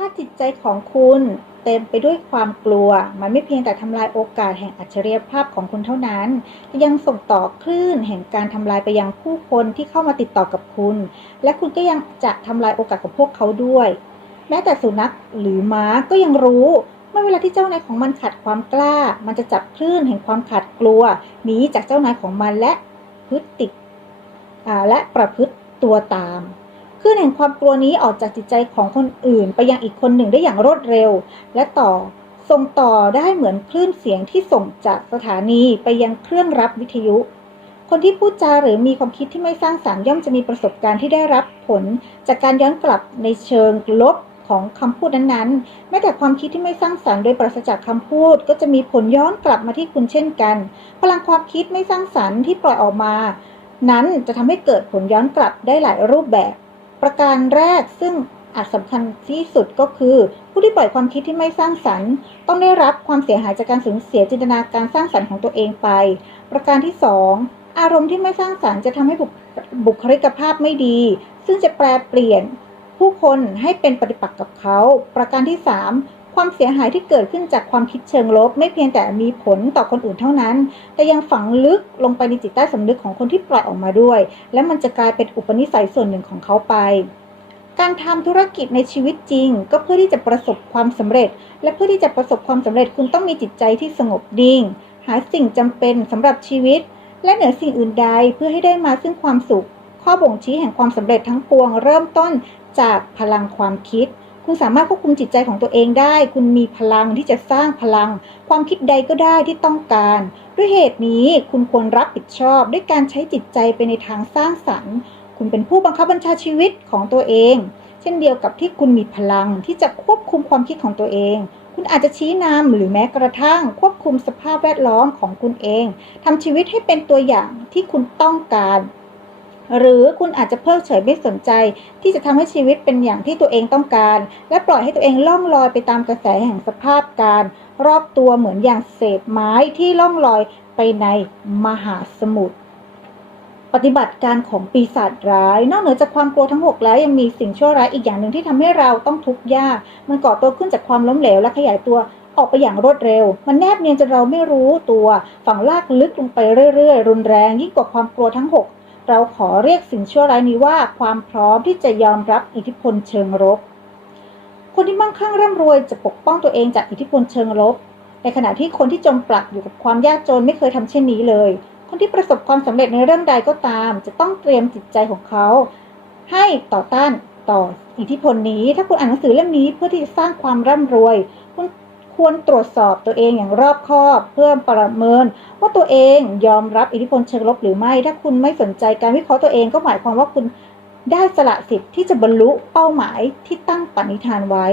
ถ้าจิตใจของคุณเต็มไปด้วยความกลัว มันไม่เพียงแต่ทำลายโอกาสแห่งอัจฉริยภาพของคุณเท่านั้นแต่ยังส่งต่อคลื่นแห่งการทำลายไปยังผู้คนที่เข้ามาติดต่อกับคุณ และคุณก็ยังจะทำลายโอกาสของพวกเขาด้วย แม้แต่สุนัขหรือม้าก็ยังรู้เมื่อเวลาที่เจ้านายของมันขาดความกล้า มันจะจับคลื่นแห่งความขาดกลัวหนีจากเจ้านายของมันและพฤติและประพฤติตัวตาม คลื่นแห่งความกลัวนี้ออกจากจิตใจของคนอื่น ไปยังอีกคนหนึ่งได้อย่างรวดเร็ว และต่อส่งต่อได้เหมือนคลื่นเสียงที่ส่งจากสถานีไปยังเครื่องรับวิทยุ คนที่พูดจาหรือมีความคิดที่ไม่สร้างสารรค์ย่อมจะมีประสบการณ์ที่ได้รับผล จากการย้อนกลับในเชิงลบของคำพูดนั้นๆ แม้แต่ความคิดที่ไม่สร้างสรรค์โดยปราศจากคำพูด ก็จะมีผลย้อนกลับมาที่คุณเช่นกัน พลังความคิดไม่สร้างสรรค์ที่ปล่อยออกมา นั้นจะทำให้เกิดผลย้อนกลับได้หลายรูปแบบ ประการแรกซึ่งอาจสำคัญที่สุดก็คือ ผู้ที่ปล่อยความคิดที่ไม่สร้างสรรค์ ต้องได้รับความเสียหายจากการสูญเสียจินตนาการสร้างสรรค์ของตัวเองไป ประการที่สองอารมณ์ที่ไม่สร้างสรรค์จะทำให้บุคบุคลิกภาพไม่ดี ซึ่งจะแปลเปลี่ยนผู้คนให้เป็นปฏิปักษ์กับเขา ประการที่ 3 ความเสียหายที่เกิดขึ้นจากความคิดเชิงลบ ไม่เพียงแต่มีผลต่อคนอื่นเท่านั้น แต่ยังฝังลึกลงไปในจิตใต้สำนึกของคนที่ปล่อยออกมาด้วย และมันจะกลายเป็นอุปนิสัยส่วนหนึ่งของเขาไป การทำธุรกิจในชีวิตจริง ก็เพื่อที่จะประสบความสำเร็จ และเพื่อที่จะประสบความสำเร็จคุณต้องมีจิตใจที่สงบดิ่ง หาสิ่งจำเป็นสำหรับชีวิต และเหนือสิ่งอื่นใดเพื่อให้ได้มาซึ่งความสุข ข้อบ่งชี้แห่งความสำเร็จทั้งปวงเริ่มต้นจากพลังความคิด คุณสามารถควบคุมจิตใจของตัวเองได้ คุณมีพลังที่จะสร้างพลัง ความคิดใดก็ได้ที่ต้องการ ด้วยเหตุนี้คุณควรรับผิดชอบ ด้วยการใช้จิตใจไปในทางสร้างสรรค์ คุณเป็นผู้บังคับบัญชาชีวิตของตัวเอง เช่นเดียวกับที่คุณมีพลังที่จะควบคุมความคิดของตัวเอง คุณอาจจะชี้นำหรือแม้กระทั่ง ควบคุมสภาพแวดล้อมของคุณเองทำชีวิตให้เป็นตัวอย่างที่คุณต้องการ หรือคุณอาจจะเพิกเฉยไม่สนใจ ที่จะทำให้ชีวิตเป็นอย่างที่ตัวเองต้องการ และปล่อยให้ตัวเองล่องลอยไปตามกระแสแห่งสภาพการ รอบตัวเหมือนอย่างเศษไม้ที่ล่องลอยไปในมหาสมุทรปฏิบัติการของปีศาจร้าย นอกเหนือจากความกลัวทั้ง 6 แล้วยังมีสิ่งชั่วร้ายอีกอย่างหนึ่งที่ทำให้เราต้องทุกข์ยาก มันก่อตัวขึ้นจากความล้มเหลวและขยายตัวออกไปอย่างรวดเร็ว มันแนบเนียนจนเราไม่รู้ตัว ฝังลากลึกลงไปเรื่อยๆ รุนแรงยิ่งกว่าความกลัวทั้ง 6 เราขอเรียกสิ่งชั่วร้ายนี้ว่าความพร้อมที่จะยอมรับอิทธิพลเชิงรบคนที่มั่งคั่งร่ำรวยจะปกป้องตัวเองจากอิทธิพลเชิงลบ ในขณะที่คนที่จมปลักอยู่กับความยากจนไม่เคยทำเช่นนี้เลย คนที่ประสบความสำเร็จในเรื่องใดก็ตาม จะต้องเตรียมจิตใจของเขา ให้ต่อต้านต่ออิทธิพลนี้ ถ้าคุณอ่านหนังสือเล่มนี้เพื่อที่จะสร้างความร่ำรวย ควรตรวจสอบตัวเองอย่างรอบคอบเพื่อประเมิน ว่าตัวเองยอมรับอิทธิพลเชิงลบหรือไม่ ถ้าคุณไม่สนใจการวิเคราะห์ตัวเองก็หมายความว่าคุณได้สละสิทธิ์ที่จะบรรลุเป้าหมายที่ตั้งปณิธานไว้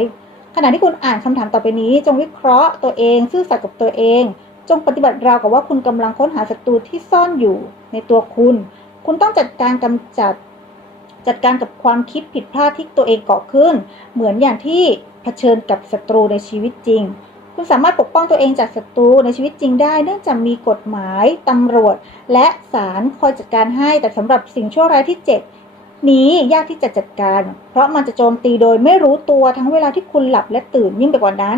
ขณะที่คุณอ่านคำถามต่อไปนี้ จงวิเคราะห์ตัวเองซื่อสัตย์กับตัวเอง จงปฏิบัติราวกับว่าคุณกำลังค้นหาศัตรูที่ซ่อนอยู่ในตัวคุณ คุณต้องจัดการกำจัดจัดการกับความคิดผิดพลาดที่ตัวเองก่อขึ้น เหมือนอย่างที่เผชิญกับศัตรูในชีวิตจริง สามารถปกป้องตัวเองจากศัตรูในชีวิตจริงได้ เนื่องจากมีกฎหมายตำรวจ และศาลคอยจัดการให้แต่สำหรับสิ่งชั่วร้ายที่เจ็ดนี้ยากที่จะจัดการ เพราะมันจะโจมตีโดยไม่รู้ตัวทั้งเวลาที่คุณหลับและตื่นยิ่งไปกว่านั้น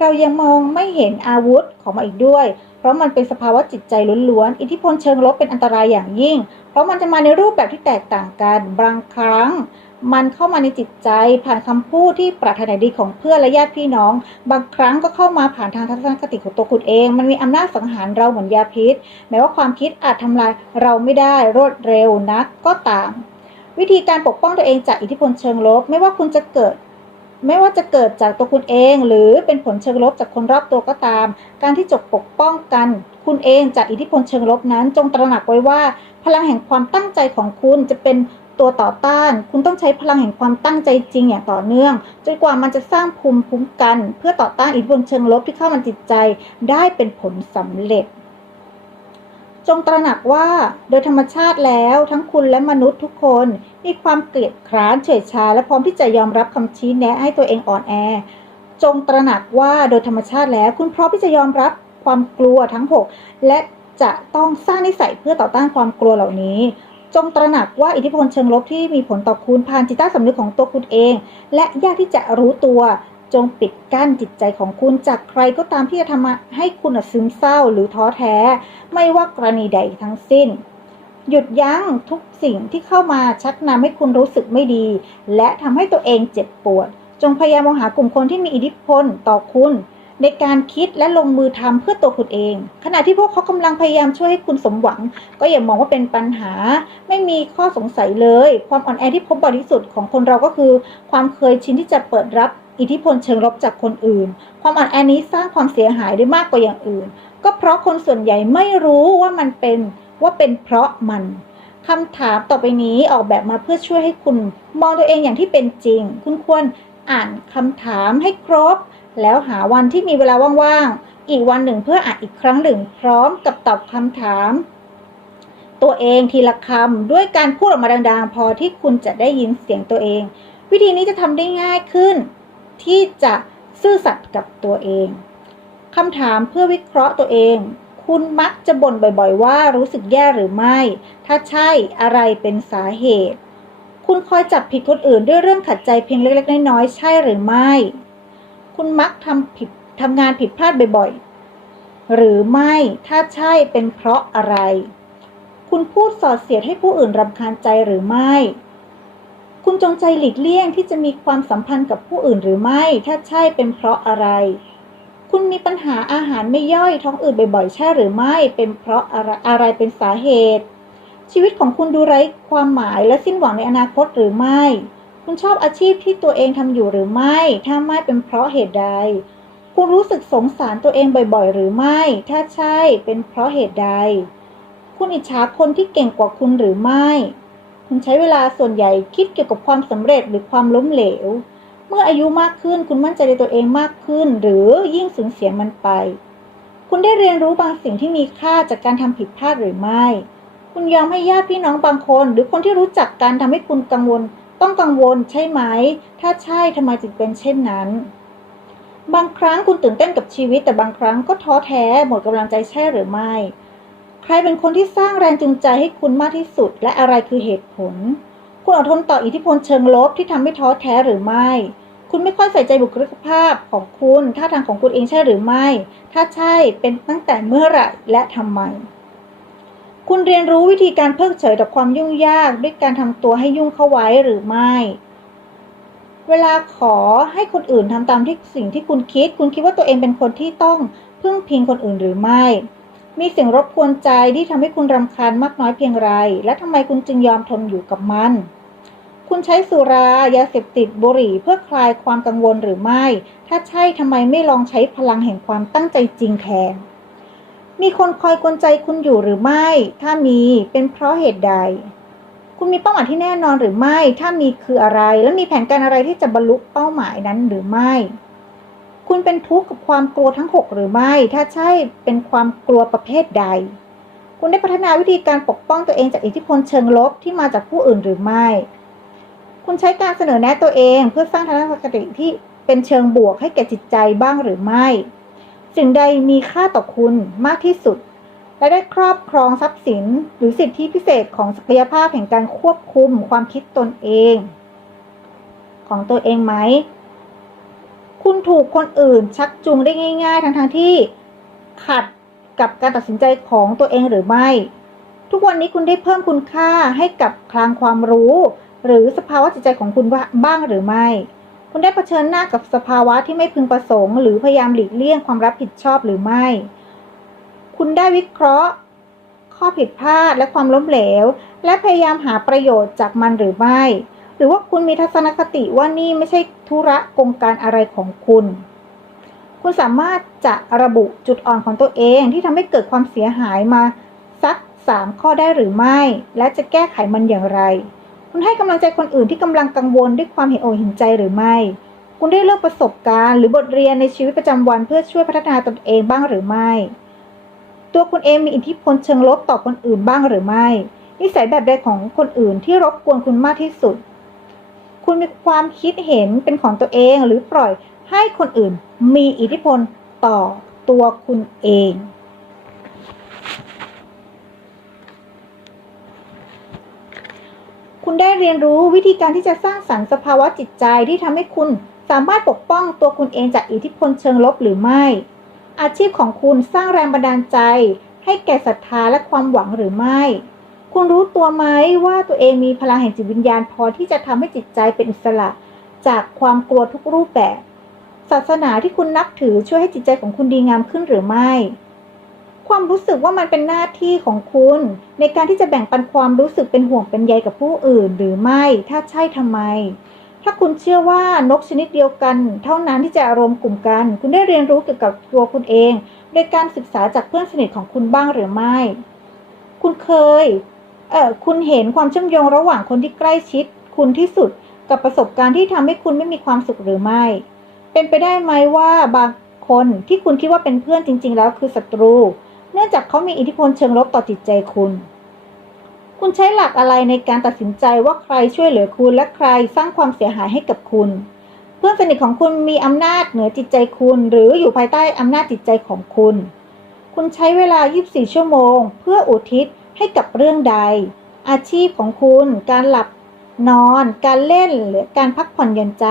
เรายังมองไม่เห็นอาวุธของมันอีกด้วย เพราะมันเป็นสภาวะจิตใจล้วนๆ อิทธิพลเชิงลบเป็นอันตรายอย่างยิ่ง เพราะมันจะมาในรูปแบบที่แตกต่างกัน บางครั้ง มันเข้ามาในจิตใจผ่านคำพูดที่ปรารถนาดีของเพื่อนและญาติพี่น้อง บางครั้งก็เข้ามาผ่านทางทัศนคติของตัวคุณเอง มันมีอำนาจสังหารเราเหมือนยาพิษ แม้ว่าความคิดอาจทำลายเราไม่ได้รวดเร็วนักก็ตาม วิธีการปกป้องตัวเองจากอิทธิพลเชิงลบ ไม่ว่าคุณจะเกิด ไม่ว่าจะเกิดจากตัวคุณเองหรือเป็นผลเชิงลบจากคนรอบตัวก็ตาม การที่จกปกป้องกัน คุณเองจากอิทธิพลเชิงลบนั้น จงตระหนักไว้ว่า พลังแห่งความตั้งใจของคุณจะเป็นตัวต่อต้าน คุณต้องใช้พลังแห่งความตั้งใจจริงอย่างต่อเนื่อง จนกว่ามันจะสร้างภูมิคุ้มกัน เพื่อต่อต้านอิทธิพลเชิงลบที่เข้ามาจิตใจ ได้เป็นผลสำเร็จ จงตระหนักว่าโดยธรรมชาติแล้วทั้งคุณและมนุษย์ทุกคน มีความเกลียดคร้านเฉยชา และพร้อมที่จะยอมรับคำชี้แนะให้ตัวเองอ่อนแอ จงตระหนักว่าโดยธรรมชาติแล้ว คุณพร้อมที่จะยอมรับความกลัวทั้ง 6 และจะต้องสร้างนิสัยเพื่อต่อต้านความกลัวเหล่านี้ จงตระหนักว่าอิทธิพลเชิงลบที่มีผลต่อคุณผ่านจิตใต้สำนึกของตัวคุณเอง และยากที่จะรู้ตัว จงปิดกั้นจิตใจของคุณจากใครก็ตามที่จะทำให้คุณซึมเศร้าหรือท้อแท้ ไม่ว่ากรณีใดทั้งสิ้น หยุดยั้งทุกสิ่งที่เข้ามาชักนำให้คุณรู้สึกไม่ดี และทำให้ตัวเองเจ็บปวด จงพยายามมองหากลุ่มคนที่มีอิทธิพลต่อคุณ ในการคิดและลงมือทำเพื่อตัวคุณเอง ขณะที่พวกเขากำลังพยายามช่วยให้คุณสมหวัง ก็อย่ามองว่าเป็นปัญหา ไม่มีข้อสงสัยเลย ความอ่อนแอที่พบบ่อยที่สุดของคนเราก็คือ ความเคยชินที่จะเปิดรับ อิทธิพลเชิงลบจากคนอื่น ความอ่อนแอนี้สร้างความเสียหายได้มากกว่าอย่างอื่น ก็เพราะคนส่วนใหญ่ไม่รู้ว่ามันเป็นว่าเป็นเพราะมันคำถามต่อไปนี้ออกแบบมาเพื่อช่วยให้คุณมองตัวเองอย่างที่เป็นจริง คุณควรอ่านคำถามให้ครบ แล้วหาวันที่มีเวลาว่างๆ อีกวันหนึ่งเพื่ออ่านอีกครั้งหนึ่ง พร้อมกับตอบคำถาม ตัวเองทีละคำด้วยการพูดออกมาดังๆ พอที่คุณจะได้ยินเสียงตัวเอง วิธีนี้จะทำได้ง่ายขึ้น ที่จะซื่อสัตย์กับตัวเองคำถามเพื่อวิเคราะห์ตัวเอง คุณมักจะบ่นบ่อยๆ ว่ารู้สึกแย่หรือไม่ ถ้าใช่อะไรเป็นสาเหตุ คุณคอยจับผิดคนอื่นด้วยเรื่องขัดใจเพียงเล็กๆ น้อยๆ ใช่หรือไม่ คุณมักทำผิดทำงานผิดพลาดบ่อยๆ หรือไม่ ถ้าใช่เป็นเพราะอะไร คุณพูดสอดเสียดให้ผู้อื่นรำคาญใจหรือไม่ คุณจงใจหลีกเลี่ยงที่จะมีความสัมพันธ์กับผู้อื่นหรือไม่ ถ้าใช่เป็นเพราะอะไร คุณมีปัญหาอาหารไม่ย่อยท้องอืดบ่อยๆ ใช่หรือไม่ เป็นเพราะอะไรอะไรเป็นสาเหตุ ชีวิตของคุณดูไร้ความหมายและสิ้นหวังในอนาคตหรือไม่ คุณชอบอาชีพที่ตัวเองทำอยู่หรือไม่ ถ้าไม่เป็นเพราะเหตุใด คุณรู้สึกสงสารตัวเองบ่อยๆ หรือไม่ ถ้าใช่เป็นเพราะเหตุใด คุณอิจฉาคนที่เก่งกว่าคุณหรือไม่ คุณใช้เวลาส่วนใหญ่คิดเกี่ยวกับความสำเร็จหรือความล้มเหลว เมื่ออายุมากขึ้นคุณมั่นใจในตัวเองมากขึ้น หรือยิ่งสูญเสียมันไป คุณได้เรียนรู้บางสิ่งที่มีค่าจากการทำผิดพลาดหรือไม่ คุณยอมให้ญาติพี่น้องบางคน หรือคนที่รู้จักกันทำให้คุณกังวล ต้องกังวลใช่ไหม ถ้าใช่ทำไมจึงเป็นเช่นนั้น บางครั้งคุณตื่นเต้นกับชีวิต แต่บางครั้งก็ท้อแท้หมดกำลังใจใช่หรือไม่ รเป็นคนที่สร้างแรงจูงใจให้คุณมากที่สุด และอะไรคือเหตุผล คุณอดทนต่ออิทธิพลเชิงลบที่ทำให้ท้อแท้หรือไม่ คุณไม่ค่อยใส่ใจบุคลิกภาพของคุณท่าทางของคุณเองใช่หรือไม่ ถ้าใช่เป็นตั้งแต่เมื่อไหร่และทำไม คุณเรียนรู้วิธีการเพิกเฉยต่อความยุ่งยากด้วยการทำตัวให้ยุ่งเข้าไว้หรือไม่เวลาขอให้คนอื่นทำตามที่สิ่งที่คุณคิด คุณคิดว่าตัวเองเป็นคนที่ต้องพึ่งพิงคนอื่นหรือไม่ มีสิ่งรบกวนใจที่ทำให้คุณรำคาญมากน้อยเพียงไร และทำไมคุณจึงยอมทนอยู่กับมัน คุณใช้สุรายาเสพติดบุหรี่เพื่อคลายความกังวลหรือไม่ ถ้าใช่ทำไมไม่ลองใช้พลังแห่งความตั้งใจจริงแทนมีคนคอยกวนใจคุณอยู่หรือไม่ ถ้ามีเป็นเพราะเหตุใด คุณมีเป้าหมายที่แน่นอนหรือไม่ ถ้ามีคืออะไร และมีแผนการอะไรที่จะบรรลุเป้าหมายนั้นหรือไม่ คุณเป็นทุกข์กับความกลัวทั้งหกหรือไม่ ถ้าใช่เป็นความกลัวประเภทใด คุณได้พัฒนาวิธีการปกป้องตัวเองจากอิทธิพลเชิงลบที่มาจากผู้อื่นหรือไม่ คุณใช้การเสนอแนะตัวเองเพื่อสร้างทัศนคติที่เป็นเชิงบวกให้แก่จิตใจบ้างหรือไม่ สิ่งใดมีค่าต่อคุณมากที่สุด และได้ครอบครองทรัพย์สิน หรือสิทธิพิเศษของศักยภาพแห่งการควบคุมความคิดตนเอง ของตัวเองไหม คุณถูกคนอื่นชักจูงได้ง่าย ๆ ทั้งๆทที่ขัดกับการตัดสินใจของตัวเองหรือไม่ ทุกวันนี้คุณได้เพิ่มคุณค่าให้กับคลังความรู้ หรือสภาวะจิตใจของคุณบ้างหรือไม่ คุณได้เผชิญหน้ากับสภาวะที่ไม่พึงประสงค์ หรือพยายามหลีกเลี่ยงความรับผิดชอบหรือไม่ คุณได้วิเคราะห์ ข้อผิดพลาดและความล้มเหลว และพยายามหาประโยชน์จากมันหรือไม่ หรือว่าคุณมีทัศนคติว่านี่ไม่ใช่ธุระกงการอะไรของคุณ คุณสามารถจะระบุจุดอ่อนของตัวเองที่ทำให้เกิดความเสียหายมาสักสามข้อได้หรือไม่ และจะแก้ไขมันอย่างไร คุณให้กำลังใจคนอื่นที่กำลังกังวลด้วยความเห็นอกเห็นใจหรือไม่ คุณได้เลือกประสบการณ์หรือบทเรียนในชีวิตประจำวันเพื่อช่วยพัฒนาตนเองบ้างหรือไม่ ตัวคุณเองมีอิทธิพลเชิงลบต่อคนอื่นบ้างหรือไม่ นิสัยแบบใดของคนอื่นที่รบกวนคุณมากที่สุด คุณมีความคิดเห็นเป็นของตัวเองหรือปล่อยให้คนอื่นมีอิทธิพลต่อตัวคุณเอง คุณได้เรียนรู้วิธีการที่จะสร้างสรรค์สภาวะจิตใจที่ทำให้คุณสามารถปกป้องตัวคุณเองจากอิทธิพลเชิงลบหรือไม่ อาชีพของคุณสร้างแรงบันดาลใจ ให้แก่ศรัทธาและความหวังหรือไม่ คุณรู้ตัวไหมว่าตัวเองมีพลังแห่งจิตวิญญาณพอที่จะทำให้จิตใจเป็นอิสระ จากความกลัวทุกรูปแบบ ศาสนาที่คุณนับถือช่วยให้จิตใจของคุณดีงามขึ้นหรือไม่ ความรู้สึกว่ามันเป็นหน้าที่ของคุณ ในการที่จะแบ่งปันความรู้สึกเป็นห่วงเป็นใยกับผู้อื่นหรือไม่ ถ้าใช่ทำไม ถ้าคุณเชื่อว่านกชนิดเดียวกัน เท่านั้นที่จะอารวมกลุ่มกัน คุณได้เรียนรู้เกี่ยวกับตัวคุณเอง โดยการศึกษาจากเพื่อนสนิทของคุณบ้างหรือไม่ คุณเคย เออคุณเห็นความเชื่อมโยงระหว่างคนที่ใกล้ชิด คุณที่สุดกับประสบการณ์ที่ทำให้คุณไม่มีความสุขหรือไม่ เป็นไปได้ไหมว่าบางคนที่คุณคิดว่าเป็นเพื่อนจริง ๆ แล้วคือศัตรู เนื่องจากเขามีอิทธิพลเชิงลบต่อจิตใจคุณ คุณใช้หลักอะไรในการตัดสินใจว่าใครช่วยเหลือคุณและใครสร้างความเสียหายให้กับคุณ เพื่อนสนิทของคุณมีอำนาจเหนือจิตใจคุณ หรืออยู่ภายใต้อำนาจจิตใจของคุณ คุณใช้เวลา 24 ชั่วโมง เพื่ออุทิศ ให้กับเรื่องใด อาชีพของคุณ การหลับนอน การเล่นหรือการพักผ่อนหย่อนใจ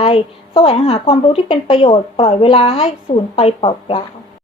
แสวงหาความรู้ที่เป็นประโยชน์ปล่อยเวลาให้สูญไปเปล่าๆ